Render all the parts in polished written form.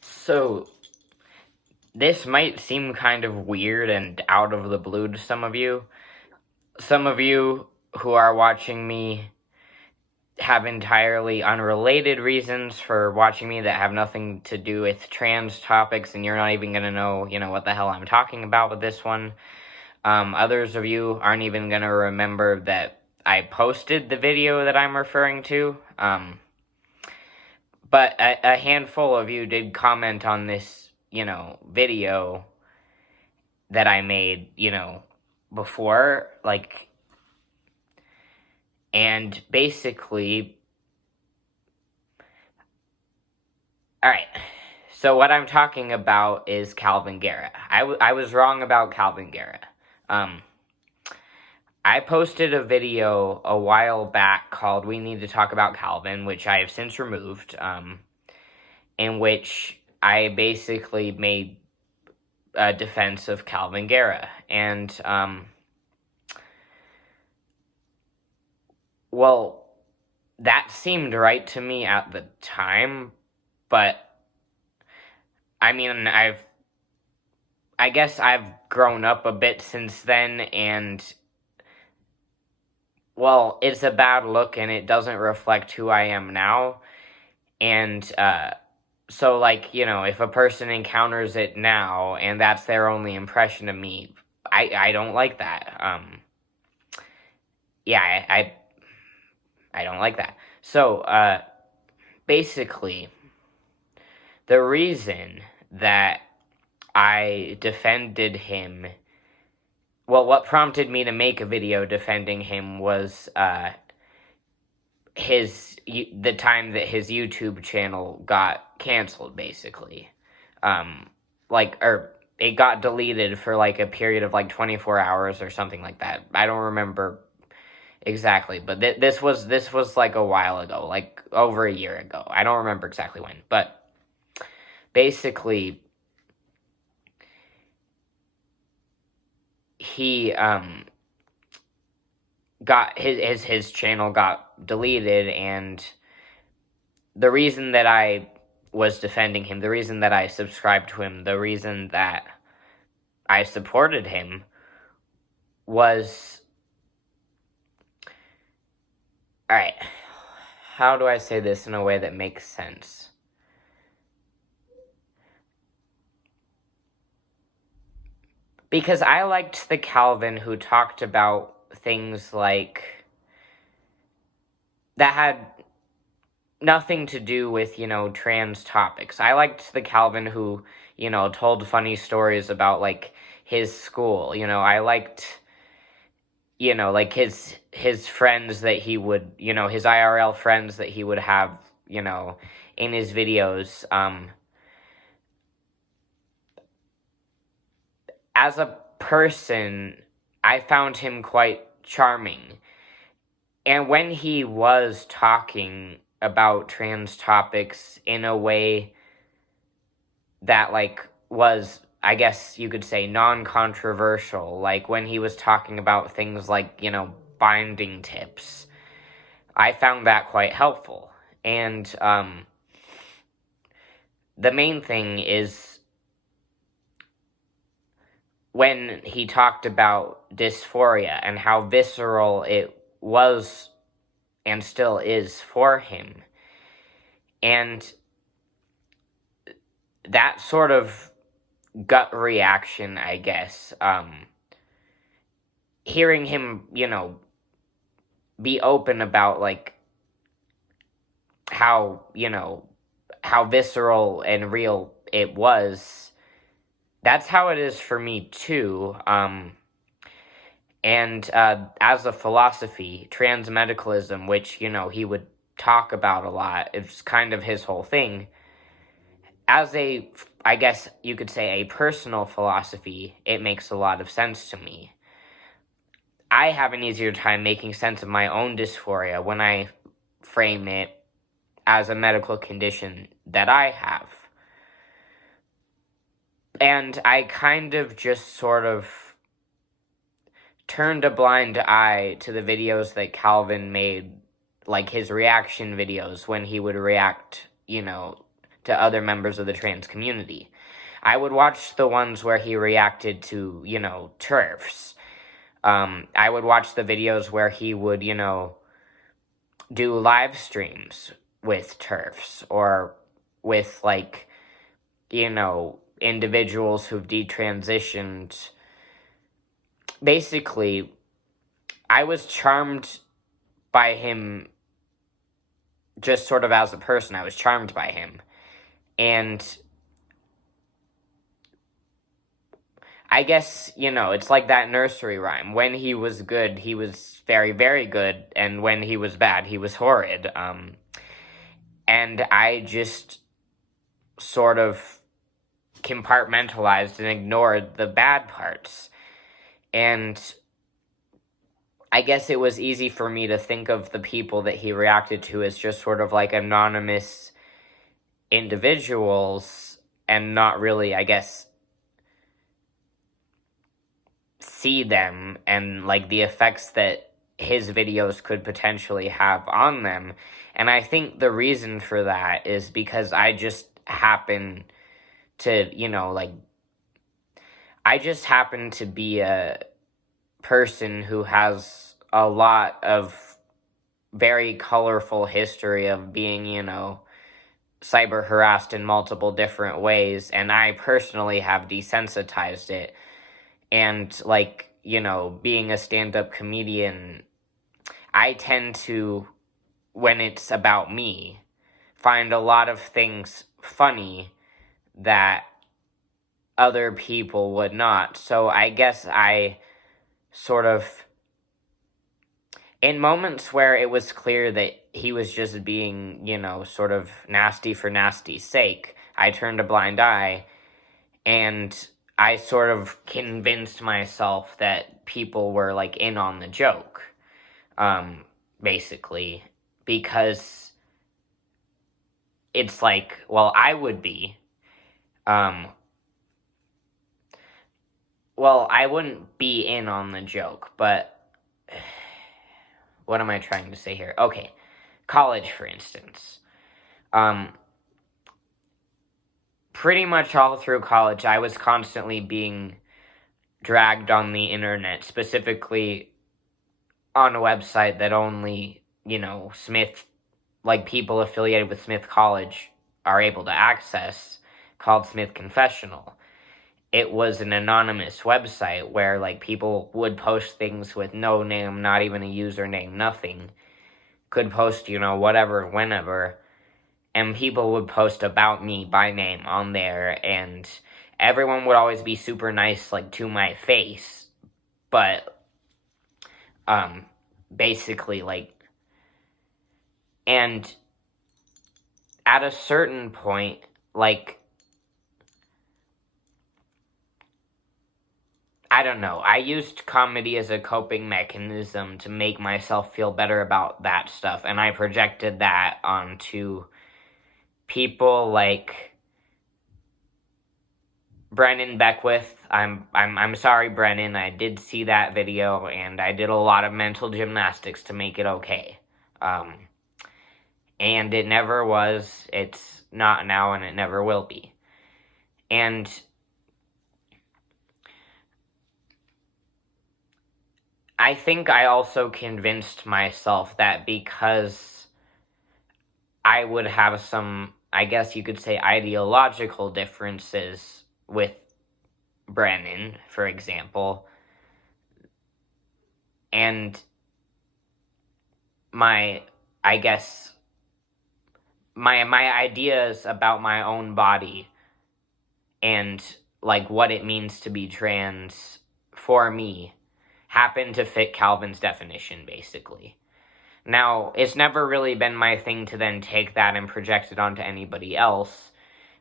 So, this might seem kind of weird and out of the blue to some of you. Some of you who are watching me have entirely unrelated reasons for watching me that have nothing to do with trans topics, and you're not even going to know, what the hell I'm talking about with this one. Others of you aren't even going to remember that I posted the video that I'm referring to. But a handful of you did comment on this, video that I made, before, and basically, alright, so what I'm talking about is Kalvin Garrah. I was wrong about Kalvin Garrah. I posted a video a while back called We Need to Talk About Kalvin, which I have since removed, in which I basically made a defense of Kalvin Garrah. And, well, that seemed right to me at the time, but, I mean, I guess I've grown up a bit since then, and, well, it's a bad look, and it doesn't reflect who I am now, and, so, if a person encounters it now, and that's their only impression of me, I don't like that. Yeah, I don't like that. So, basically, the reason that I defended him, well, what prompted me to make a video defending him was, the time that his YouTube channel got canceled, basically. It got deleted for, a period of, 24 hours or something like that. I don't remember exactly, but this was a while ago, over a year ago. I don't remember exactly when, but basically, he got his channel got deleted, and the reason that I was defending him, the reason that I subscribed to him, the reason that I supported him was, alright, how do I say this in a way that makes sense? Because I liked the Kalvin who talked about things that had nothing to do with, trans topics. I liked the Kalvin who, told funny stories about, his school. I liked, his friends that he would, his IRL friends that he would have, in his videos. As a person, I found him quite charming. And when he was talking about trans topics in a way that, was, I guess you could say, non-controversial, when he was talking about things binding tips, I found that quite helpful. And, the main thing is when he talked about dysphoria and how visceral it was and still is for him. And that sort of gut reaction, I guess, hearing him, be open about, how visceral and real it was, that's how it is for me, too. And as a philosophy, transmedicalism, which, he would talk about a lot, it's kind of his whole thing. As I guess you could say, a personal philosophy, it makes a lot of sense to me. I have an easier time making sense of my own dysphoria when I frame it as a medical condition that I have. And I kind of just sort of turned a blind eye to the videos that Kalvin made, his reaction videos when he would react, to other members of the trans community. I would watch the ones where he reacted to, TERFs. I would watch the videos where he would, do live streams with TERFs, or with, individuals who've detransitioned. Basically, I was charmed by him just sort of as a person. I was charmed by him. And I guess, it's like that nursery rhyme. When he was good, he was very, very good. And when he was bad, he was horrid. And I just sort of compartmentalized and ignored the bad parts. And I guess it was easy for me to think of the people that he reacted to as just sort of like anonymous individuals, and not really, I guess, see them and like the effects that his videos could potentially have on them. And I think the reason for that is because I just happen to, I just happen to be a person who has a lot of very colorful history of being, cyber harassed in multiple different ways, and I personally have desensitized it. And, being a stand-up comedian, I tend to, when it's about me, find a lot of things funny that other people would not. So I guess I sort of, in moments where it was clear that he was just being, sort of nasty for nasty's sake, I turned a blind eye, and I sort of convinced myself that people were, in on the joke, basically, because it's I would be. I wouldn't be in on the joke, but what am I trying to say here? Okay, college, for instance. Pretty much all through college, I was constantly being dragged on the internet, specifically on a website that only, people affiliated with Smith College are able to access, called Smith Confessional. It was an anonymous website where, people would post things with no name, not even a username, nothing. Could post, whatever, whenever. And people would post about me by name on there, and everyone would always be super nice, to my face. But, basically, and at a certain point, I don't know, I used comedy as a coping mechanism to make myself feel better about that stuff, and I projected that onto people like Brennen Beckwith. I'm sorry, Brennen. I did see that video, and I did a lot of mental gymnastics to make it okay. And it never was. It's not now, and it never will be. And I think I also convinced myself that because I would have some, I guess you could say, ideological differences with Brennen, for example, and my ideas about my own body and, what it means to be trans for me happen to fit Kalvin's definition, basically. Now, it's never really been my thing to then take that and project it onto anybody else,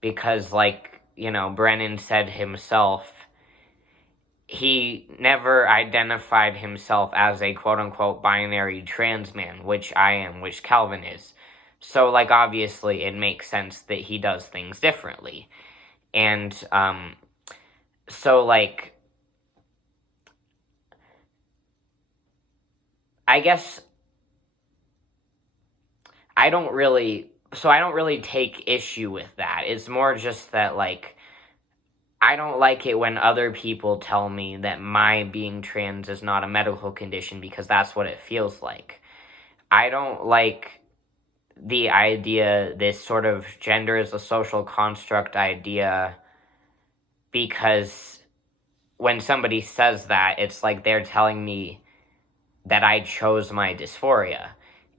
because, Brennen said himself, he never identified himself as a quote-unquote binary trans man, which I am, which Kalvin is. So, obviously, it makes sense that he does things differently. And, so, I guess I don't really so I don't really take issue with that. It's more just that, like, I don't like it when other people tell me that my being trans is not a medical condition, because that's what it feels like. I don't like the idea, this sort of gender is a social construct idea, because when somebody says that, it's like they're telling me that I chose my dysphoria.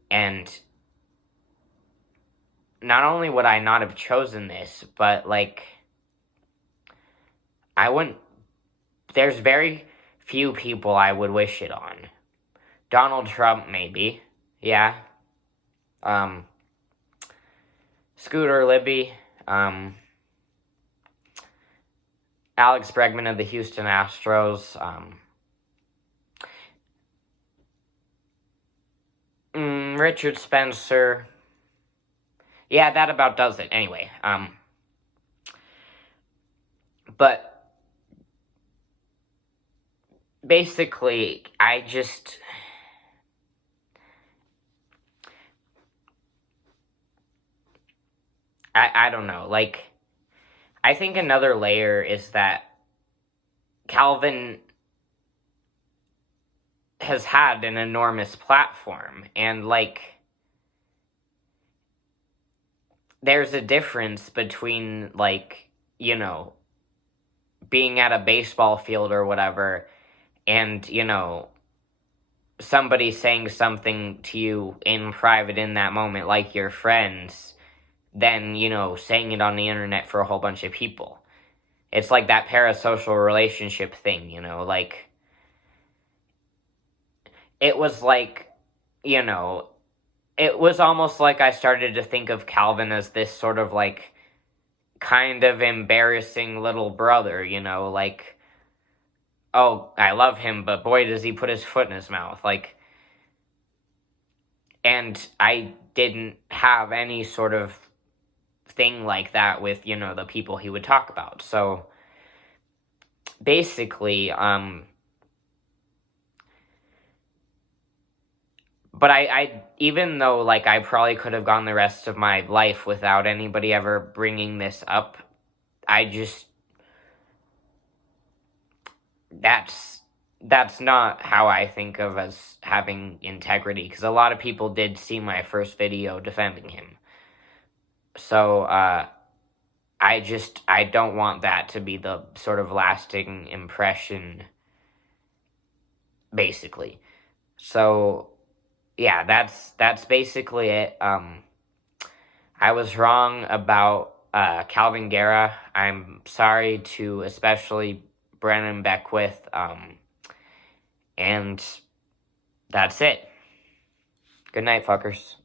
And not only would I not have chosen this, but, like, I wouldn't... There's very few people I would wish it on. Donald Trump, maybe. Yeah. Scooter Libby. Alex Bregman of the Houston Astros. Richard Spencer. Yeah, that about does it. Anyway, but basically, I don't know. Like, I think another layer is that Kalvin has had an enormous platform, and, like, there's a difference between, like, you know, being at a baseball field or whatever, and, you know, somebody saying something to you in private in that moment, like your friends, than, you know, saying it on the internet for a whole bunch of people. It's like that parasocial relationship thing, you know, like, it was like, you know, it was almost like I started to think of Kalvin as this sort of, like, kind of embarrassing little brother, you know, like, oh, I love him, but boy, does he put his foot in his mouth, like, and I didn't have any sort of thing like that with, you know, the people he would talk about. So basically, but I even though, like, I probably could have gone the rest of my life without anybody ever bringing this up, that's not how I think of as having integrity, because a lot of people did see my first video defending him. So, I don't want that to be the sort of lasting impression, basically. So, yeah, that's basically it. I was wrong about Kalvin Garrah. I'm sorry to especially Brennen Beckwith. And that's it. Good night, fuckers.